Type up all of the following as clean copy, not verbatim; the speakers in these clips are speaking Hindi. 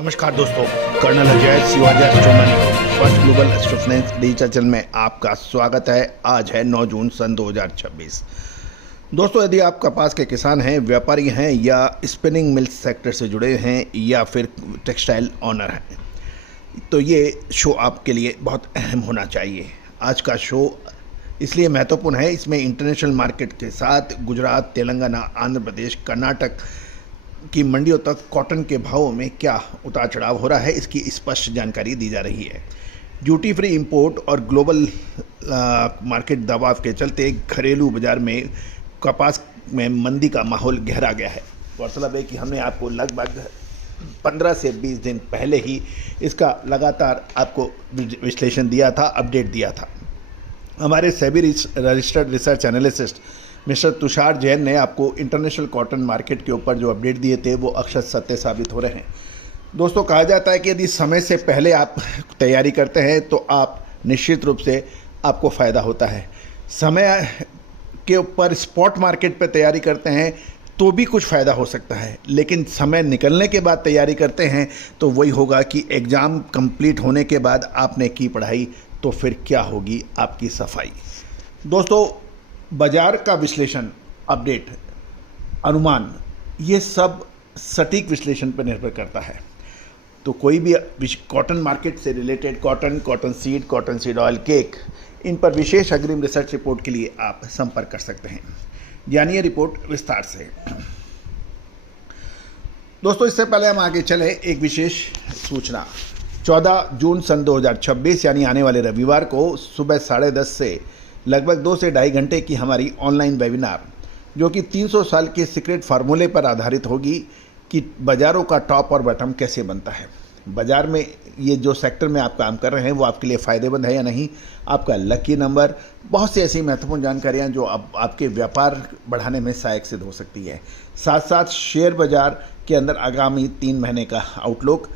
नमस्कार दोस्तों, colonel Ajay Shivaji astronomy first global astrofinance digital channel में आपका स्वागत है। आज है 9 जून सन 2026। दोस्तों, यदि आप कपास के किसान हैं, व्यापारी हैं या स्पिनिंग मिल सेक्टर से जुड़े हैं या फिर टेक्सटाइल ऑनर हैं, तो ये शो आपके लिए बहुत अहम होना चाहिए। आज का शो इसलिए महत्वपूर्ण है, इसमें इंटरनेशनल मार्केट के साथ गुजरात, तेलंगाना, आंध्र प्रदेश, कर्नाटक की मंडियों तक कॉटन के भावों में क्या उतार चढ़ाव हो रहा है, इसकी स्पष्ट जानकारी दी जा रही है। ड्यूटी फ्री इंपोर्ट और ग्लोबल मार्केट दबाव के चलते घरेलू बाजार में कपास में मंदी का माहौल गहरा गया है। गौरतलब है कि हमने आपको लगभग 15 से 20 दिन पहले ही इसका लगातार आपको विश्लेषण दिया था, अपडेट दिया था। हमारे SEBI registered research analyst mister Tushar Jain ने आपको इंटरनेशनल कॉटन मार्केट के ऊपर जो अपडेट दिए थे वो अक्षर सत्य साबित हो रहे हैं। दोस्तों, कहा जाता है कि यदि समय से पहले आप तैयारी करते हैं तो आप निश्चित रूप से आपको फ़ायदा होता है। समय के ऊपर स्पॉट मार्केट पर तैयारी करते हैं तो भी कुछ फ़ायदा हो सकता है, लेकिन समय निकलने के बाद तैयारी करते हैं तो वही होगा कि एग्ज़ाम कंप्लीट होने के बाद आपने की पढ़ाई तो फिर क्या होगी आपकी सफाई। दोस्तों, बाजार का विश्लेषण, अपडेट, अनुमान, ये सब सटीक विश्लेषण पर निर्भर करता है। तो कोई भी कॉटन मार्केट से related cotton seed oil, cake, इन पर विशेष अग्रिम रिसर्च रिपोर्ट के लिए आप संपर्क कर सकते हैं। जानिए रिपोर्ट विस्तार से। दोस्तों, इससे पहले हम आगे चले, एक विशेष सूचना। 14 जून सन 2026 यानी आने वाले रविवार को सुबह 10:30 से लगभग 2 से ढाई घंटे की हमारी ऑनलाइन वेबिनार, जो कि 300 साल के सीक्रेट फार्मूले पर आधारित होगी कि बाज़ारों का टॉप और बॉटम कैसे बनता है। बाज़ार में ये जो सेक्टर में आप काम कर रहे हैं वो आपके लिए फ़ायदेमंद है या नहीं, आपका लकी नंबर, बहुत सी ऐसी महत्वपूर्ण जानकारियाँ जो आपके व्यापार बढ़ाने में सहायक सिद्ध हो सकती है। साथ साथ शेयर बाज़ार के अंदर आगामी 3 महीने का आउटलुक,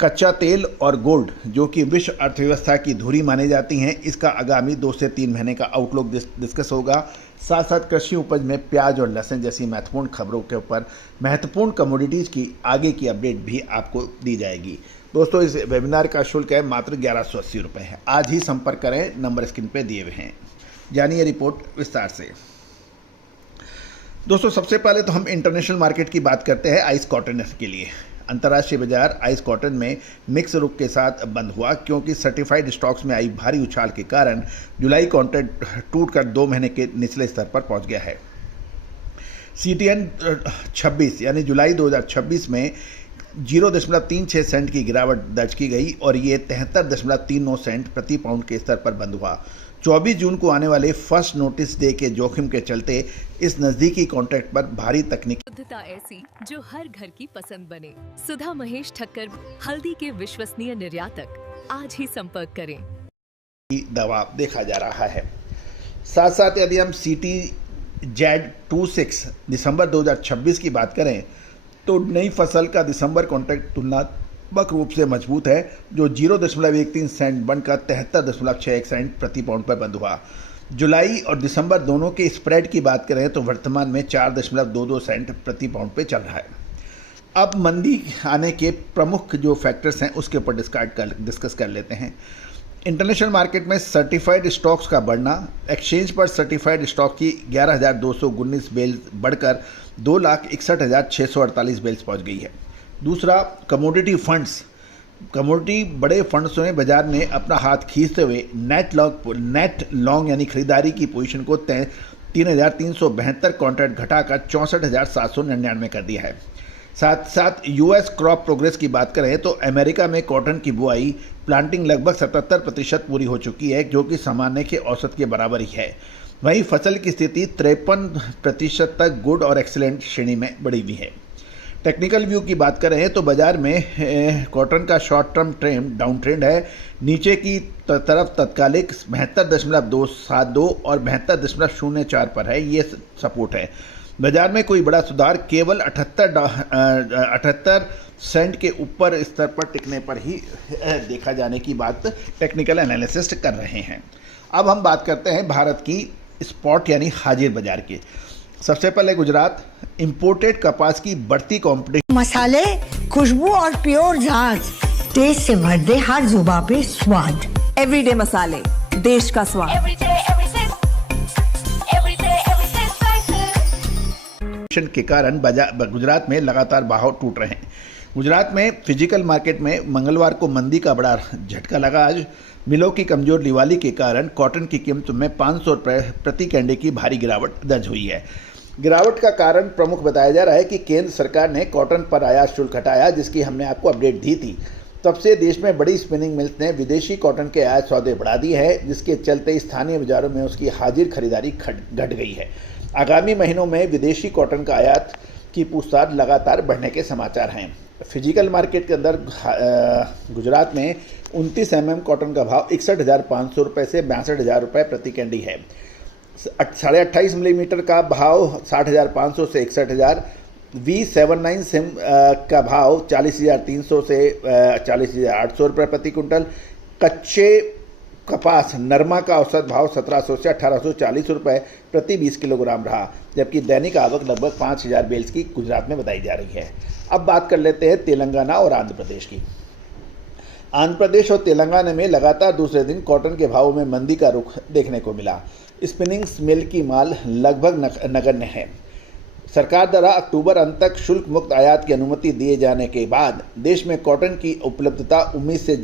कच्चा तेल और गोल्ड जो कि विश्व अर्थव्यवस्था की धुरी मानी जाती हैं, इसका आगामी 2 से 3 महीने का आउटलुक डिस्कस होगा। साथ साथ कृषि उपज में प्याज और लहसुन जैसी महत्वपूर्ण खबरों के ऊपर महत्वपूर्ण कमोडिटीज़ की आगे की अपडेट भी आपको दी जाएगी। दोस्तों, इस वेबिनार का शुल्क है मात्र 1180 रुपये है। आज ही संपर्क करें, नंबर स्क्रीन पर दिए हुए हैं। जानिए रिपोर्ट विस्तार से। दोस्तों, सबसे पहले तो हम इंटरनेशनल मार्केट की बात करते हैं आइस कॉटन के लिए। अंतर्राष्ट्रीय बाजार आइस कॉटन में मिक्स रुख के साथ बंद हुआ, क्योंकि सर्टिफाइड स्टॉक्स में आई भारी उछाल के कारण जुलाई कॉन्ट्रैक्ट टूटकर 2 महीने के निचले स्तर पर पहुंच गया है। CTN 26 यानी जुलाई 2026 में 0.36 सेंट की गिरावट दर्ज की गई और ये 73.39 सेंट प्रति पाउंड के स्तर पर बंद हुआ। 24 जून को आने वाले फर्स्ट नोटिस डे के जोखिम के चलते इस नजदीकी कॉन्ट्रैक्ट पर भारी तकनीकी शुद्धता ऐसी जो हर घर की पसंद बने। सुधा महेश ठक्कर, हल्दी के विश्वसनीय निर्यातक। आज ही संपर्क करें। दबाव देखा जा रहा है। साथ साथ यदि हम CTZ26 दिसंबर 2026 की बात करें तो नई फसल का दिसंबर कॉन्ट्रैक्ट तुलनात्मक रूप से मजबूत है, जो 0.13 सेंट बनकर 73.61 सेंट प्रति पाउंड पर बंद हुआ। जुलाई और दिसंबर दोनों के स्प्रेड की बात करें तो वर्तमान में 4.22 सेंट प्रति पाउंड पे चल रहा है। अब मंदी आने के प्रमुख जो फैक्टर्स हैं उसके ऊपर डिस्कस कर लेते हैं। इंटरनेशनल मार्केट में सर्टिफाइड स्टॉक्स का बढ़ना, एक्सचेंज पर सर्टिफाइड स्टॉक की 11,219 बेल्स बढ़कर 2,61,648 बेल्स पहुंच गई है। दूसरा, कमोडिटी फंड्स, कमोडिटी बड़े फंड्स ने बाजार में अपना हाथ खींचते हुए नेट लॉन्ग यानी खरीदारी की पोजीशन को 3,372 कॉन्ट्रैक्ट घटाकर 64,799 कर दिया है। साथ साथ US क्रॉप प्रोग्रेस की बात करें तो अमेरिका में कॉटन की बुआई प्लांटिंग लगभग 77% पूरी हो चुकी है, जो कि सामान्य के औसत के बराबर ही है। वहीं फसल की स्थिति 53% तक गुड और एक्सीलेंट श्रेणी में बढ़ी हुई है। टेक्निकल व्यू की बात करें तो बाजार में कॉटन का short term trend down trend है। नीचे की तरफ तत्कालिक 72.272 और 72.04 पर है, ये सपोर्ट है। बाजार में कोई बड़ा सुधार केवल 78 सेंट के ऊपर स्तर पर टिकने पर ही देखा जाने की बात टेक्निकल एनालिसिस्ट कर रहे हैं। अब हम बात करते हैं भारत की स्पॉट यानी हाजिर बाजार की। सबसे पहले गुजरात, इंपोर्टेड कपास की बढ़ती कंपटीशन। मसाले, खुशबू और प्योर झांझ, टेस्ट से भर दे हर जुबान पे स्वाद। एवरीडे मसाले, देश का स्वाद। के कारण गुजरात में लगातार बहाव टूट रहे हैं। गुजरात में फिजिकल मार्केट में मंगलवार को मंदी का बड़ा झटका लगा। आज मिलों की कमजोर दिवाली के कारण कॉटन की कीमत में 500 रुपये प्रति कैंडे की भारी गिरावट दर्ज हुई है। गिरावट का कारण प्रमुख बताया जा रहा है कि केंद्र सरकार ने कॉटन पर आयात शुल्क हटाया, जिसकी हमने आपको अपडेट दी थी। तब से देश में बड़ी स्पिनिंग मिल्स ने विदेशी कॉटन के आयात सौदे बढ़ा दिए हैं, जिसके चलते स्थानीय बाजारों में उसकी हाजिर खरीदारी घट गई है। आगामी महीनों में विदेशी कॉटन का आयात की पूछताछ लगातार बढ़ने के समाचार हैं। फिजिकल मार्केट के अंदर गुजरात में 29 mm कॉटन का भाव 61,500 रुपये से 62,000 रुपये प्रति कैंडी है। 28.5 मिलीमीटर का भाव 60,500 से 61,000, V79 सिम का भाव 40,300 से 40,800 रुपये प्रति कुंटल। कच्चे कपास नरमा का औसत भाव 1700 से 1840 रुपये प्रति 20 किलोग्राम रहा, जबकि दैनिक आवक लगभग 5,000 बेल्स की गुजरात में बताई जा रही है। अब बात कर लेते हैं तेलंगाना और आंध्र प्रदेश की। आंध्र प्रदेश और तेलंगाना में लगातार दूसरे दिन कॉटन के भावों में मंदी का रुख देखने को मिला। स्पिनिंग मिल की माल लगभग नगण्य है। सरकार द्वारा अक्टूबर अंत तक शुल्क मुक्त आयात की अनुमति दिए जाने के बाद देश में कॉटन की उपलब्धता उम्मीद से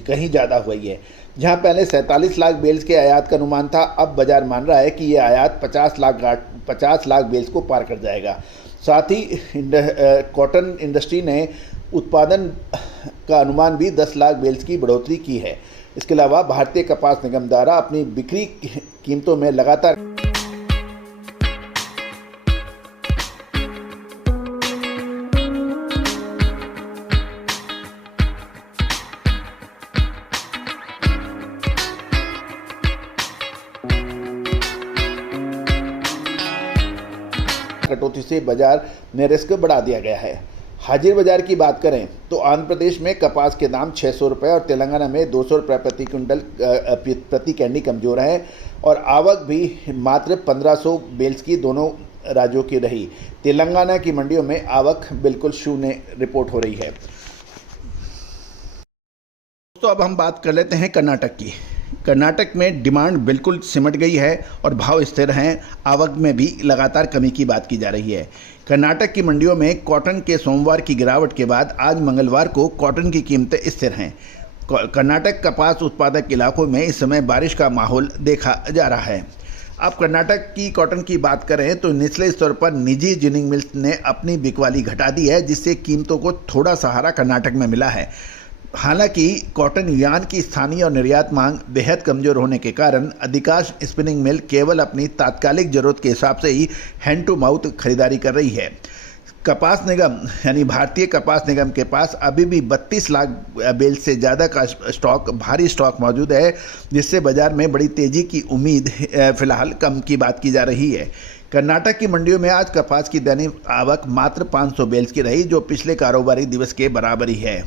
कहीं ज़्यादा हुई है। जहां पहले 47 लाख बेल्स के आयात का अनुमान था, अब बाजार मान रहा है कि ये आयात 50 लाख बेल्स को पार कर जाएगा। साथ ही कॉटन इंडस्ट्री ने उत्पादन का अनुमान भी 10 लाख बेल्स की बढ़ोतरी की है। इसके अलावा भारतीय कपास निगम द्वारा अपनी बिक्री कीमतों में लगातार कटौती से बाजार में रिस्क बढ़ा दिया गया है। हाजिर बाजार की बात करें तो आंध्र प्रदेश में कपास के दाम 600 रुपये और तेलंगाना में 200 रुपये प्रति क्विंटल प्रति कैंडी कमजोर है और आवक भी मात्र 1500 बेल्स की दोनों राज्यों की रही। तेलंगाना की मंडियों में आवक बिल्कुल शून्य रिपोर्ट हो रही है। तो अब हम बात कर लेते हैं कर्नाटक की। कर्नाटक में डिमांड बिल्कुल सिमट गई है और भाव स्थिर हैं। आवक में भी लगातार कमी की बात की जा रही है। कर्नाटक की मंडियों में कॉटन के सोमवार की गिरावट के बाद आज मंगलवार को कॉटन की कीमतें स्थिर हैं। कर्नाटक कपास उत्पादक इलाकों में इस समय बारिश का माहौल देखा जा रहा है। अब कर्नाटक की कॉटन की बात करें तो निचले स्तर पर निजी जिनिंग मिल्स ने अपनी बिकवाली घटा दी है, जिससे कीमतों को थोड़ा सहारा कर्नाटक में मिला है। हालांकि कॉटन यार्न की स्थानीय और निर्यात मांग बेहद कमजोर होने के कारण अधिकांश स्पिनिंग मिल केवल अपनी तात्कालिक जरूरत के हिसाब से ही हैंड टू माउथ खरीदारी कर रही है। कपास निगम यानी भारतीय कपास निगम के पास अभी भी 32 लाख बेल से ज़्यादा का भारी स्टॉक मौजूद है, जिससे बाजार में बड़ी तेज़ी की उम्मीद फिलहाल कम की बात की जा रही है। कर्नाटक की मंडियों में आज कपास की दैनिक आवक मात्र 500 बेल्स की रही, जो पिछले कारोबारी दिवस के बराबर ही है।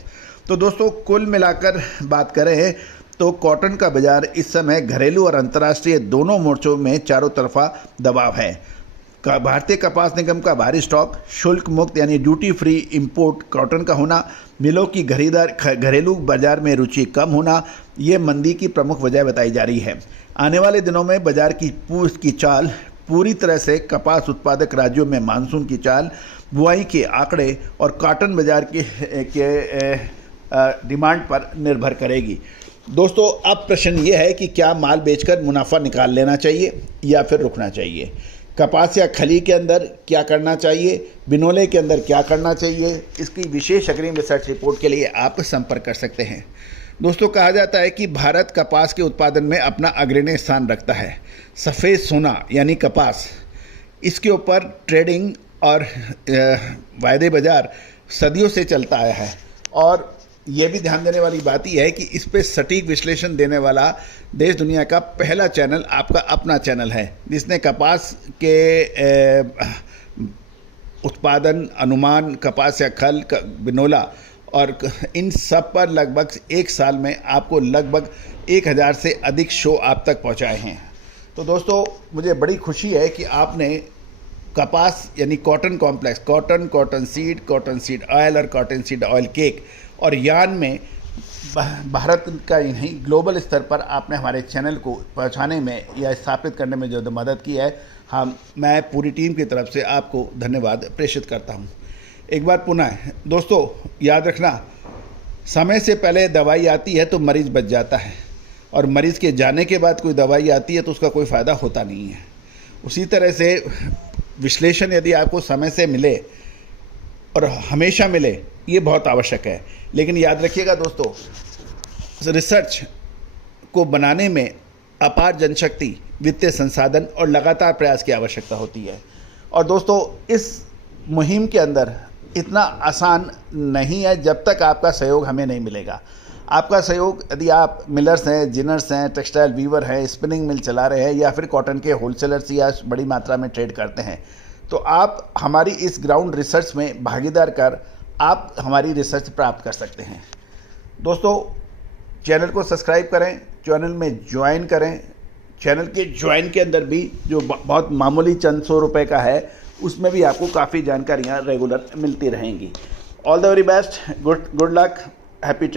तो दोस्तों, कुल मिलाकर बात करें तो कॉटन का बाजार इस समय घरेलू और अंतर्राष्ट्रीय दोनों मोर्चों में चारों तरफा दबाव है। भारतीय कपास निगम का भारी स्टॉक, शुल्क मुक्त यानी ड्यूटी फ्री इंपोर्ट कॉटन का होना, मिलों की घरेलू बाजार में रुचि कम होना, ये मंदी की प्रमुख वजह बताई जा रही है। आने वाले दिनों में बाजार की चाल पूरी तरह से कपास उत्पादक राज्यों में मानसून की चाल, बुआई के आंकड़े और कॉटन बाजार के डिमांड पर निर्भर करेगी। दोस्तों, अब प्रश्न ये है कि क्या माल बेचकर मुनाफा निकाल लेना चाहिए या फिर रुकना चाहिए। कपास या खली के अंदर क्या करना चाहिए, बिनोले के अंदर क्या करना चाहिए, इसकी विशेष अग्रिम रिसर्च रिपोर्ट के लिए आप संपर्क कर सकते हैं। दोस्तों, कहा जाता है कि भारत कपास के उत्पादन में अपना अग्रणी स्थान रखता है। सफ़ेद सोना यानी कपास, इसके ऊपर ट्रेडिंग और वायदे बाजार सदियों से चलता आया है और ये भी ध्यान देने वाली बात यह है कि इस पे सटीक विश्लेषण देने वाला देश दुनिया का पहला चैनल आपका अपना चैनल है, जिसने कपास के उत्पादन अनुमान, कपास या खल, बिनोला और इन सब पर लगभग एक साल में आपको लगभग 1000 से अधिक शो आप तक पहुंचाए हैं। तो दोस्तों, मुझे बड़ी खुशी है कि आपने कपास यानी cotton complex, cotton seed oil और कॉटन सीड ऑयल केक और यार्न में भारत का ही नहीं ग्लोबल स्तर पर आपने हमारे चैनल को पहुंचाने में या स्थापित करने में जो मदद की है, मैं पूरी टीम की तरफ से आपको धन्यवाद प्रेषित करता हूं। एक बात पुनः दोस्तों याद रखना, समय से पहले दवाई आती है तो मरीज़ बच जाता है, और मरीज़ के जाने के बाद कोई दवाई आती है तो उसका कोई फ़ायदा होता नहीं है। उसी तरह से विश्लेषण यदि आपको समय से मिले और हमेशा मिले, ये बहुत आवश्यक है। लेकिन याद रखिएगा दोस्तों, रिसर्च को बनाने में अपार जनशक्ति, वित्तीय संसाधन और लगातार प्रयास की आवश्यकता होती है। और दोस्तों इस मुहिम के अंदर इतना आसान नहीं है जब तक आपका सहयोग हमें नहीं मिलेगा। आपका सहयोग यदि आप मिलर्स हैं, जिनर्स हैं, टेक्सटाइल वीवर हैं, स्पिनिंग मिल चला रहे हैं या फिर कॉटन के होलसेलर्स या बड़ी मात्रा में ट्रेड करते हैं, तो आप हमारी इस ग्राउंड रिसर्च में भागीदार कर आप हमारी रिसर्च प्राप्त कर सकते हैं। दोस्तों चैनल को सब्सक्राइब करें, चैनल में ज्वाइन करें। चैनल के ज्वाइन के अंदर भी जो बहुत मामूली चंद 100 रुपये का है, उसमें भी आपको काफ़ी जानकारियाँ रेगुलर मिलती रहेंगी। All the very best, good luck, happy